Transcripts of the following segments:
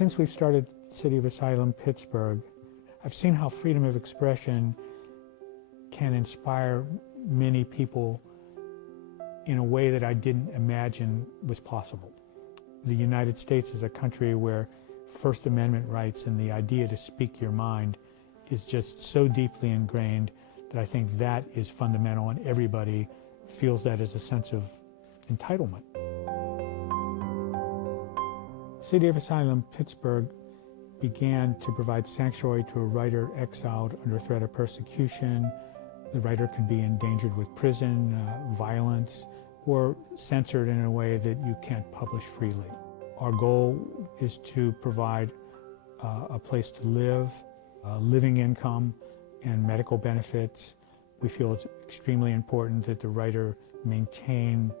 Since we've started City of Asylum Pittsburgh, I've seen how freedom of expression can inspire many people in a way that I didn't imagine was possible. The United States is a country where First Amendment rights and the idea to speak your mind is just so deeply ingrained that I think that is fundamental, and everybody feels that as a sense of entitlement. City of Asylum Pittsburgh began to provide sanctuary to a writer exiled under threat of persecution. The writer could be endangered with prison, violence, or censored in a way that you can't publish freely. Our goal is to provide a place to live, a living income, and medical benefits. We feel it's extremely important that the writer maintain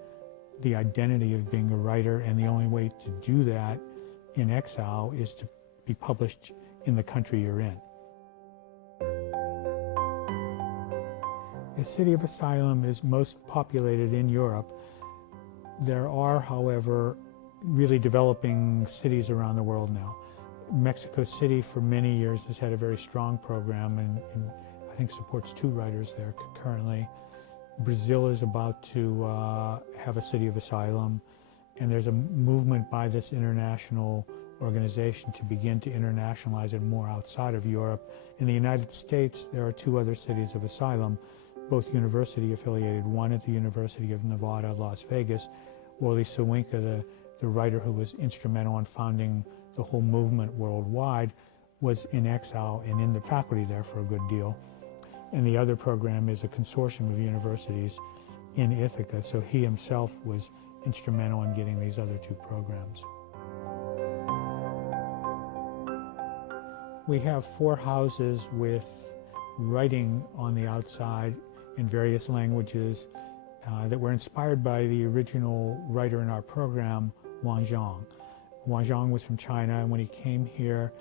the identity of being a writer, and the only way to do that in exile is to be published in the country you're in. The City of Asylum is most populated in Europe. There are, however, really developing cities around the world now. Mexico City for many years has had a very strong program and I think supports 2 writers there currently. Brazil is about to have a City of Asylum, and there's a movement by this international organization to begin to internationalize it more outside of Europe. In the United States, there are 2 other cities of asylum, both university affiliated, one at the University of Nevada, Las Vegas. Wole Soyinka, the writer who was instrumental in founding the whole movement worldwide, was in exile and in the faculty there for a good deal. And the other program is a consortium of universities in Ithaca, so he himself was instrumental in getting these other 2 programs. We have 4 houses with writing on the outside in various languages that were inspired by the original writer in our program, Wang Zhang. Wang Zhang was from China, and when he came here,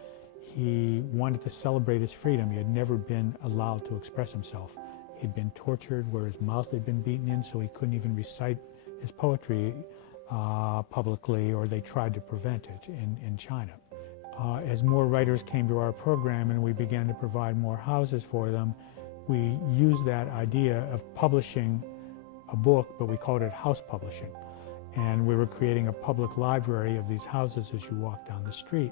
he wanted to celebrate his freedom. He had never been allowed to express himself. He'd been tortured where his mouth had been beaten in, so he couldn't even recite his poetry publicly, or they tried to prevent it in China. As more writers came to our program and we began to provide more houses for them, we used that idea of publishing a book, but we called it house publishing. And we were creating a public library of these houses as you walk down the street.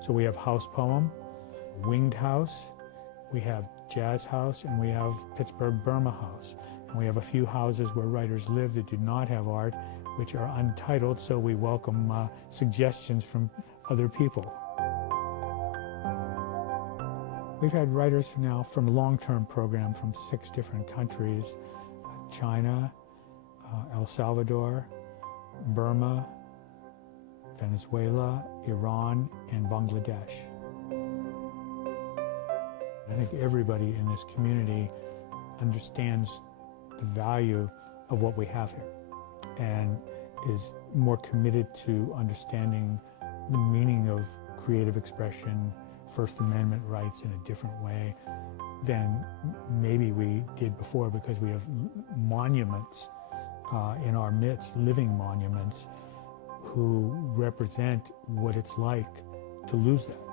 So we have House Poem, Winged House, we have Jazz House, and we have Pittsburgh Burma House. And we have a few houses where writers live that do not have art, which are untitled, so we welcome suggestions from other people. We've had writers now from a long-term program from 6 different countries: China, El Salvador, Burma, Venezuela, Iran, and Bangladesh. I think everybody in this community understands the value of what we have here and is more committed to understanding the meaning of creative expression, First Amendment rights in a different way than maybe we did before, because we have monuments in our midst, living monuments, who represent what it's like to lose that.